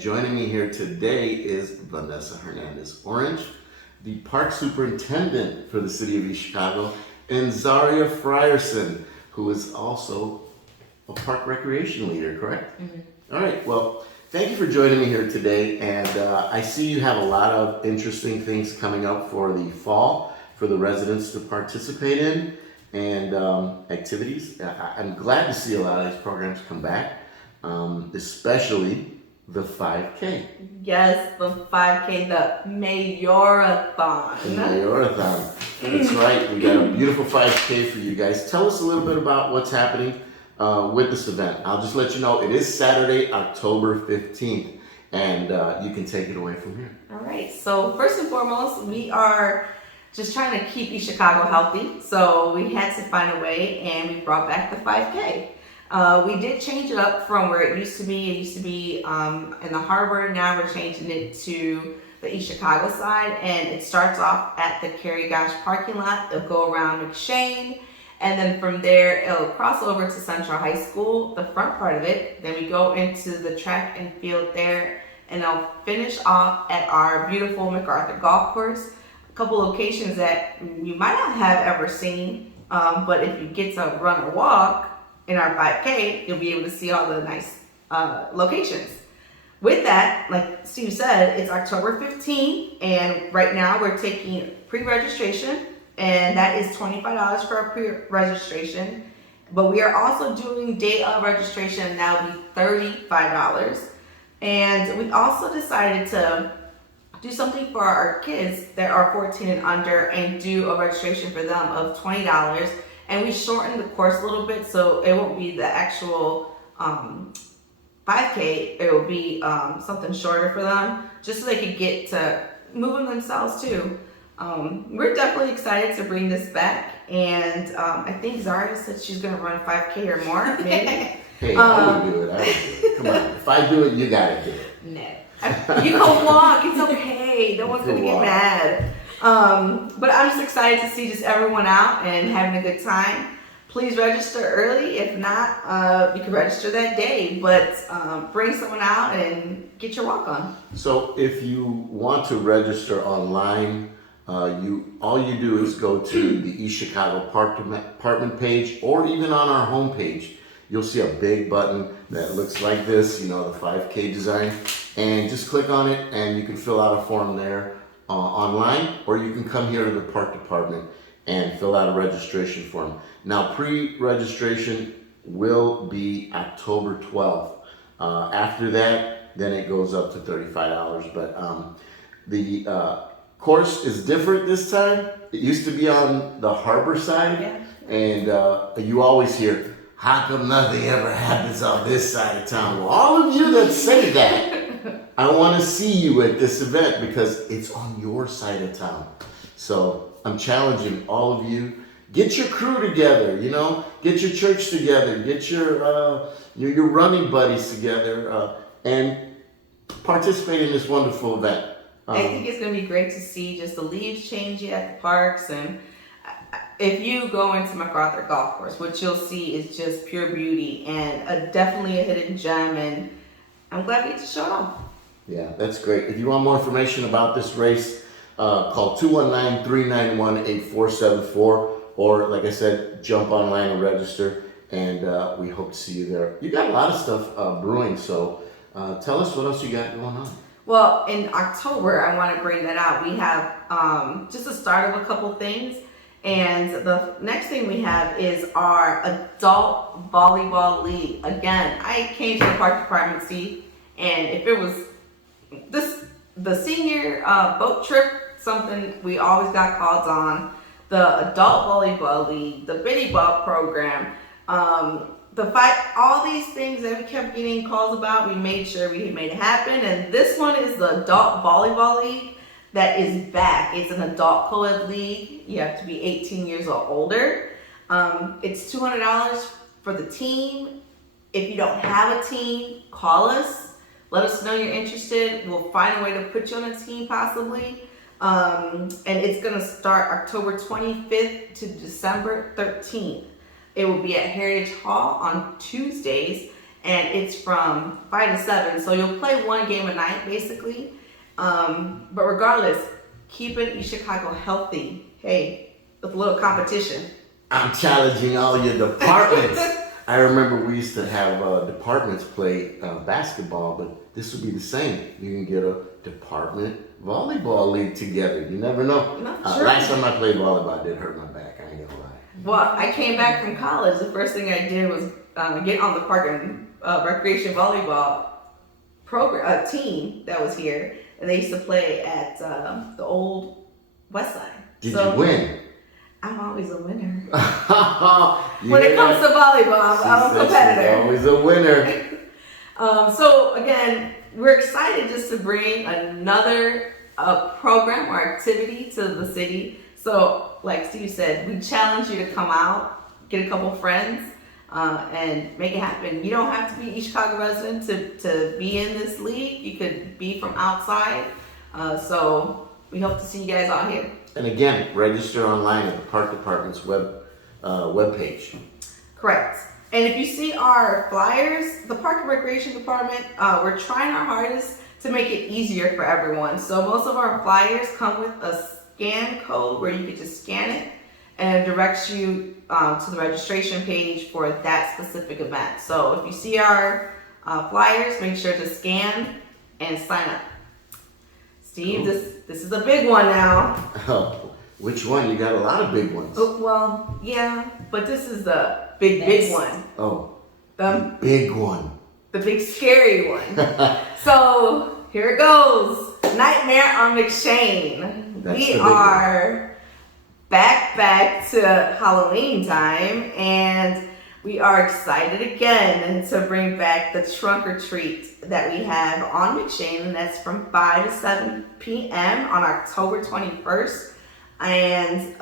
joining me here today is Vanessa Hernandez Orange, the Park Superintendent for the City of East Chicago, and Zaria Frierson, who is also a Park Recreation Leader, correct? Mm-hmm. All right, well, thank you for joining me here today, and I see you have a lot of interesting things coming up for the fall for the residents to participate in, and activities. I'm glad to see a lot of these programs come back, especially the 5K. Yes, the 5K, the Majorathon. The Majorathon. That's right. We got a beautiful 5K for you guys. Tell us a little bit about what's happening with this event. I'll just let you know it is Saturday, October 15th, and you can take it away from here. All right. So first and foremost, we are just trying to keep East Chicago healthy. So we had to find a way, and we brought back the 5K. We did change it up from where it used to be. It used to be in the harbor. Now we're changing it to the East Chicago side, and it starts off at the Kerry Gosh parking lot. It'll go around McShane, and then from there it'll cross over to Central High School, the front part of it. Then we go into the track and field there, and it'll finish off at our beautiful MacArthur golf course. A couple locations that you might not have ever seen, but if you get to run or walk in our 5K, you'll be able to see all the nice locations. With that, like Steve said, it's October 15th, and right now we're taking pre-registration, and that is $25 for our pre-registration. But we are also doing day of registration, and that will be $35. And we also decided to do something for our kids that are 14 and under and do a registration for them of $20. And we shortened the course a little bit, so it won't be the actual 5K. It will be something shorter for them, just so they could get to moving themselves too. We're definitely excited to bring this back, and I think Zaria said she's going to run 5K or more, maybe. Hey, I would do it. Come on, if I do it, you gotta do it. No. You can walk, it's okay. No one's gonna get mad. But I'm just excited to see just everyone out and having a good time. Please register early. If not, you can register that day, but bring someone out and get your walk on. So if you want to register online, all you do is go to the East Chicago Park Department page, or even on our homepage. You'll see a big button that looks like this, the 5K design, and just click on it, and you can fill out a form there online, or you can come here to the park department and fill out a registration form. Now, pre-registration will be October 12th. After that, then it goes up to $35, but the course is different this time. It used to be on the harbor side, and you always hear, "How come nothing ever happens on this side of town?" Well, all of you that say that, I want to see you at this event because it's on your side of town. So I'm challenging all of you. Get your crew together, get your church together, get your running buddies together, and participate in this wonderful event. I think it's going to be great to see just the leaves changing at the parks, and if you go into MacArthur Golf Course, what you'll see is just pure beauty and definitely a hidden gem, and I'm glad we get to show it off. Yeah, that's great. If you want more information about this race, call 219-391-8474, or like I said, jump online and register, and we hope to see you there. You got a lot of stuff brewing, so tell us what else you got going on. Well, in October, I want to bring that out. We have just the start of a couple things. And the next thing we have is our adult volleyball league. Again, I came to the park department, Steve, and if it was the senior boat trip, something we always got calls on, the adult volleyball league, the bitty ball program, all these things that we kept getting calls about, we made sure we made it happen. And this one is the adult volleyball league. That is back. It's an adult co-ed league. You have to be 18 years or older. It's $200 for the team. If you don't have a team, call us. Let us know you're interested. We'll find a way to put you on a team possibly. And it's going to start October 25th to December 13th. It will be at Heritage Hall on Tuesdays. and it's from 5 to 7. So you'll play one game a night, basically. But regardless, keeping East Chicago healthy. Hey, with a little competition. I'm challenging all your departments. I remember we used to have departments play basketball, but this would be the same. You can get a department volleyball league together. You never know. Sure. Last time I played volleyball, I did hurt my back. I ain't gonna lie. Well, I came back from college. The first thing I did was get on the park and recreation volleyball program team that was here, and they used to play at the old West Side. Did you win? I'm always a winner. When it comes to volleyball, I'm a competitor. Always a winner. So again, we're excited just to bring another program or activity to the city. So like Steve said, we challenge you to come out, get a couple friends, and make it happen. You don't have to be a East Chicago resident to be in this league. You could be from outside. So we hope to see you guys out here. And again, register online at the Park Department's webpage. Correct. And if you see our flyers, the Park and Recreation Department, we're trying our hardest to make it easier for everyone. So most of our flyers come with a scan code where you can just scan it and it directs you to the registration page for that specific event. So if you see our flyers, make sure to scan and sign up. Steve, Cool. this is a big one now. Oh, which one? You got a lot of big ones. Well, yeah, but this is the big one. Oh, The big one. The big scary one. So here it goes. Nightmare on McShane. That's We the big are back to Halloween time, and we are excited again to bring back the trunk or treat that we have on McShane, and that's from 5 to 7 p.m. on October 21st. And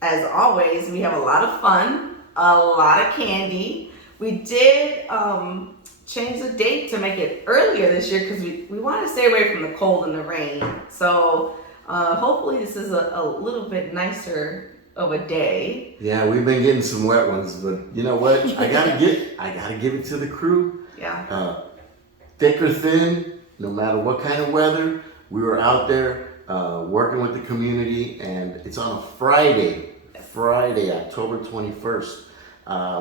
as always, we have a lot of fun, a lot of candy. We did change the date to make it earlier this year because we want to stay away from the cold and the rain. So hopefully this is a little bit nicer of a day. Yeah, we've been getting some wet ones, but you know what? I gotta give it to the crew. Yeah. Thick or thin, no matter what kind of weather, we were out there working with the community, and it's on a Friday, October 21st.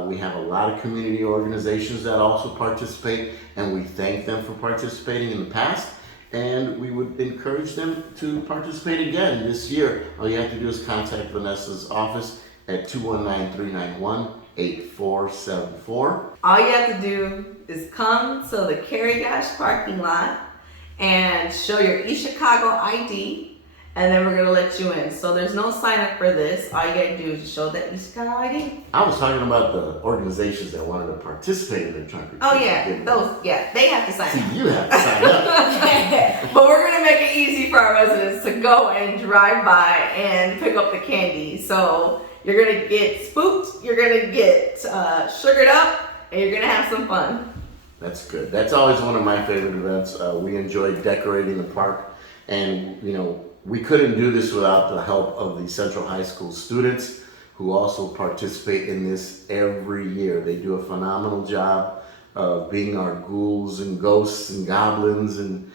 We have a lot of community organizations that also participate, and we thank them for participating in the past. And we would encourage them to participate again this year. All you have to do is contact Vanessa's office at 219-391-8474. All you have to do is come to the Carrigash parking lot and show your East Chicago ID, and then we're gonna let you in. So there's no sign up for this. All you gotta do is just show that East Chicago ID. I was talking about the organizations that wanted to participate in the trunk or treat. Oh yeah, they have to sign up. See, you have to sign up. But we're gonna make it easy for our residents to go and drive by and pick up the candy. So you're gonna get spooked, you're gonna get sugared up, and you're gonna have some fun. That's good. That's always one of my favorite events. We enjoy decorating the park, and you know, we couldn't do this without the help of the Central High School students who also participate in this every year. They do a phenomenal job of being our ghouls and ghosts and goblins and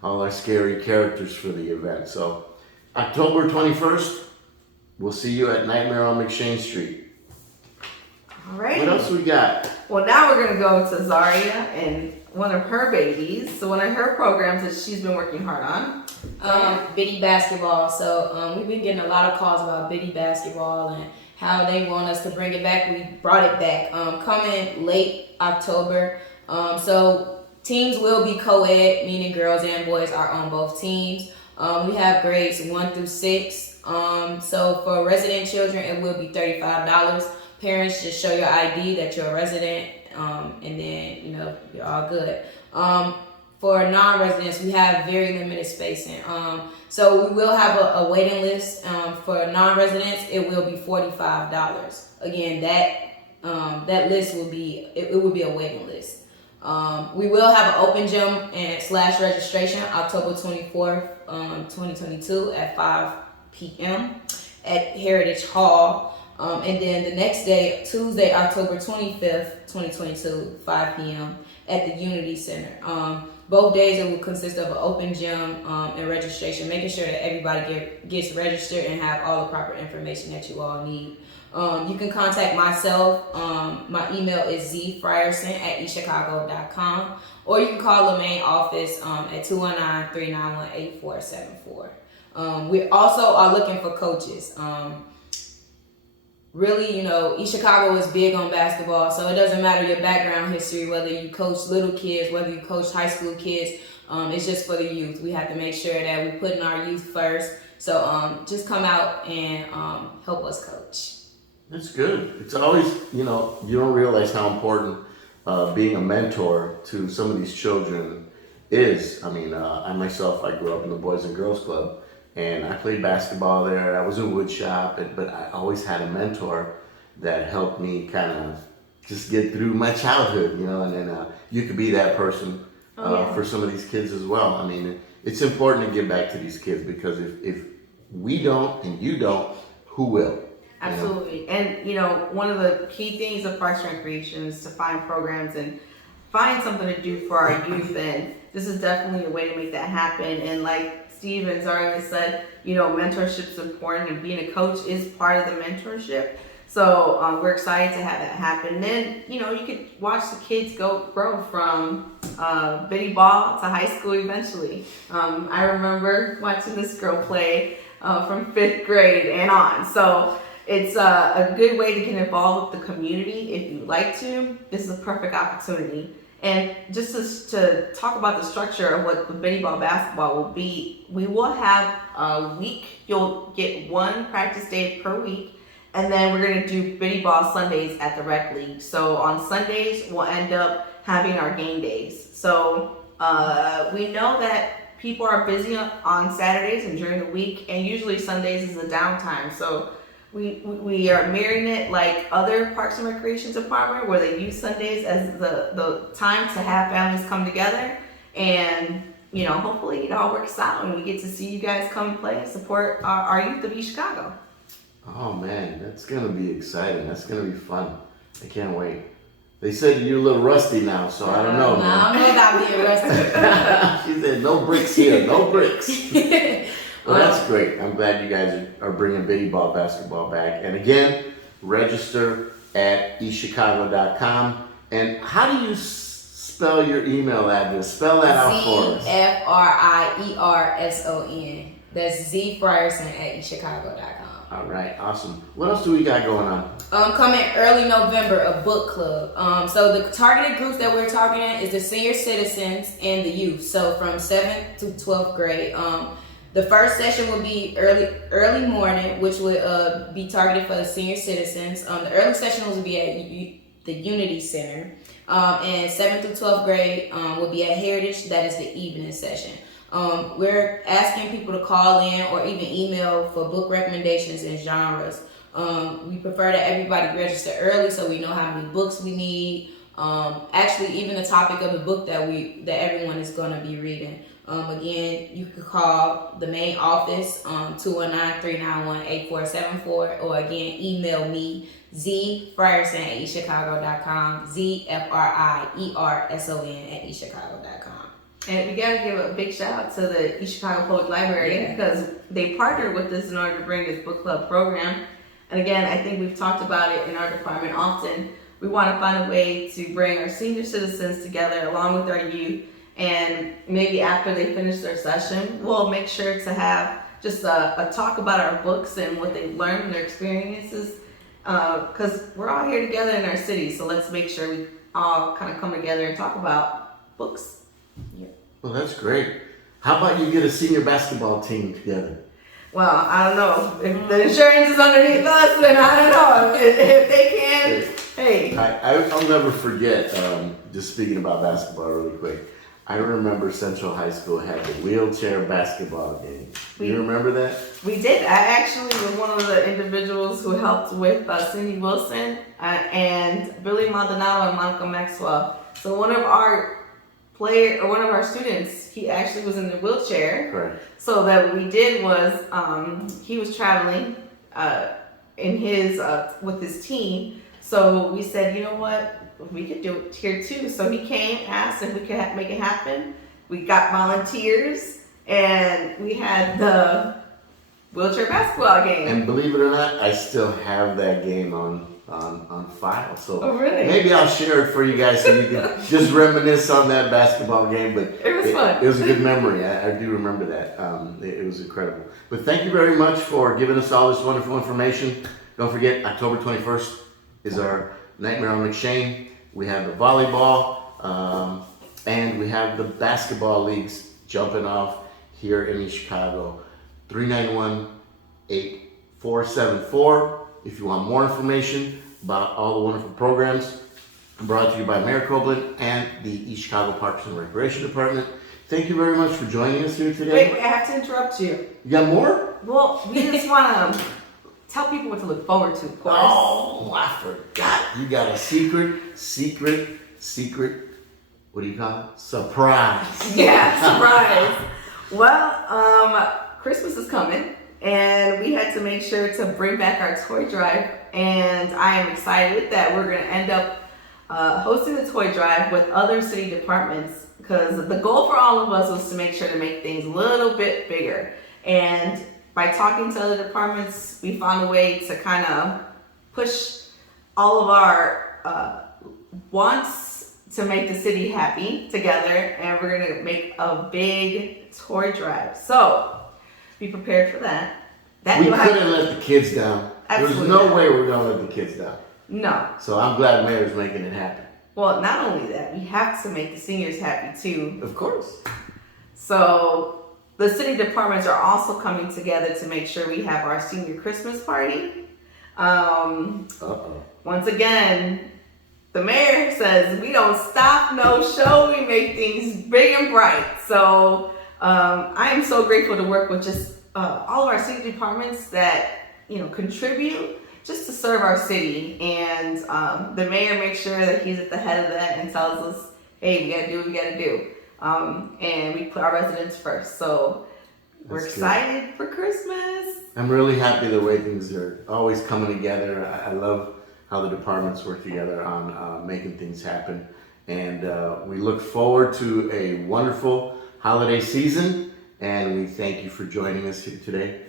all our scary characters for the event. So October 21st, we'll see you at Nightmare on McShane Street. All right. What else we got? Well, now we're gonna go to Zaria and one of her babies. So one of her programs that she's been working hard on. Biddy basketball. So we've been getting a lot of calls about Biddy basketball and how they want us to bring it back. We brought it back. Coming late October. So teams will be co-ed, meaning girls and boys are on both teams. We have grades 1 through 6. So for resident children, it will be $35. Parents, just show your ID that you're a resident, and then, you know, you're all good. For non-residents, we have very limited spacing. So we will have a waiting list. For non-residents, it will be $45. Again, that list will be, it will be a waiting list. We will have an open gym and / registration October 24th, 2022 at 5 p.m. at Heritage Hall. And then the next day, Tuesday, October 25th, 2022, 5 p.m. at the Unity Center. Both days it will consist of an open gym and registration, making sure that everybody gets registered and have all the proper information that you all need. You can contact myself. My email is zfryerson@echicago.com, or you can call the main office at 219-391-8474. We also are looking for coaches. Really, East Chicago is big on basketball, so it doesn't matter your background history, whether you coach little kids, whether you coach high school kids. It's just for the youth. We have to make sure that we put in our youth first. So just come out and help us coach. That's good. It's always, you don't realize how important being a mentor to some of these children is. I mean, I grew up in the Boys and Girls Club, and I played basketball there. I was in wood shop, but I always had a mentor that helped me kind of just get through my childhood, and then you could be that person for some of these kids as well. I mean, it's important to give back to these kids, because if we don't and you don't, who will? Absolutely. And, one of the key things of Parks and Recreation is to find programs and find something to do for our youth. And this is definitely a way to make that happen. And like Steven's already said, mentorship is important, and being a coach is part of the mentorship. So we're excited to have that happen. Then, you could watch the kids grow from bitty ball to high school eventually. I remember watching this girl play from 5th grade and on. So it's a good way to get involved with the community if you'd like to. This is a perfect opportunity. And just to talk about the structure of what the bitty ball basketball will be, we will have a week. You'll get one practice day per week, and then we're going to do bitty ball Sundays at the rec league. So on Sundays, we'll end up having our game days. So we know that people are busy on Saturdays and during the week, and usually Sundays is a downtime. So we are mirroring it like other Parks and Recreation department, where they use Sundays as the time to have families come together, and hopefully it all works out and we get to see you guys come and play and support our youth of East Chicago. Oh man, that's gonna be exciting. That's gonna be fun. I can't wait. They said you're a little rusty now, so I don't know, man. I don't know about being rusty. She said no bricks here, no bricks. Well, that's great. I'm glad you guys are bringing bitty ball basketball back. And again, register at echicago.com. And how do you spell your email address? Spell that out for us. ZFRIERSON. That's zfryerson@echicago.com. All right, awesome. What else do we got going on? Coming early November, a book club. So the targeted groups that we're targeting is the senior citizens and the youth. So from 7th to 12th grade. The first session will be early morning, which would be targeted for the senior citizens. The early session will be at the Unity Center. And 7th through 12th grade will be at Heritage. That is the evening session. We're asking people to call in or even email for book recommendations and genres. We prefer that everybody register early so we know how many books we need. Actually, even the topic of the book that everyone is going to be reading. Again, you can call the main office 219-391-8474, or again, email me zfryerson@echicago.com, zfrierson@echicago.com. And we gotta give a big shout out to the East Chicago Public Library, because they partnered with us in order to bring this book club program. And again, I think we've talked about it in our department often. We want to find a way to bring our senior citizens together along with our youth. And maybe after they finish their session, we'll make sure to have just a talk about our books and what they've learned, their experiences. Because we're all here together in our city, so let's make sure we all kind of come together and talk about books. Yeah. Well, that's great. How about you get a senior basketball team together? Well, I don't know. If the insurance is underneath us, then I don't know. If they can, hey. I'll never forget, just speaking about basketball really quick, I remember Central High School had the wheelchair basketball game. You remember that? We did. I actually was one of the individuals who helped with Cindy Wilson and Billy Maldonado and Monica Maxwell. So one of our students, he actually was in the wheelchair. Correct. So that what we did was, he was traveling in his with his team. So we said, you know what, we could do it here too. So he came, asked if we could make it happen. We got volunteers, and we had the wheelchair basketball game. And believe it or not, I still have that game on file. So Oh, really? maybe I'll share it for you guys so you can just reminisce on that basketball game. But It was fun. It was a good memory. I do remember that. It was incredible. But thank you very much for giving us all this wonderful information. Don't forget, October 21st is our Nightmare on McShane. We have the volleyball, and we have the basketball leagues jumping off here in East Chicago. 391-8474. If you want more information about all the wonderful programs brought to you by Mayor Copeland and the East Chicago Parks and Recreation Department. Thank you very much for joining us here today. Wait, I have to interrupt you. You got more? Well, we just want to tell people what to look forward to, of course. Oh, I forgot. You got a secret, what do you call it? Surprise. Yeah, surprise. Well, Christmas is coming, and we had to make sure to bring back our toy drive, and I am excited that we're going to end up hosting the toy drive with other city departments, because the goal for all of us was to make sure to make things a little bit bigger. And by talking to other departments, we found a way to kind of push all of our wants to make the city happy together, and we're going to make a big toy drive. So be prepared for that. We couldn't let the kids down. Absolutely There's no not. way we're going to let the kids down. No. So I'm glad Mayor's making it happen. Well, not only that, we have to make the seniors happy too. Of course. So the city departments are also coming together to make sure we have our senior Christmas party. Once again, the mayor says we don't stop, no show. We make things big and bright. So I am so grateful to work with just all of our city departments that contribute just to serve our city. And the mayor makes sure that he's at the head of that and tells us, hey, we gotta do what we gotta do. And we put our residents first. So we're That's excited for Christmas. I'm really happy the way things are always coming together. I love how the departments work together on making things happen. And we look forward to a wonderful holiday season. And we thank you for joining us here today.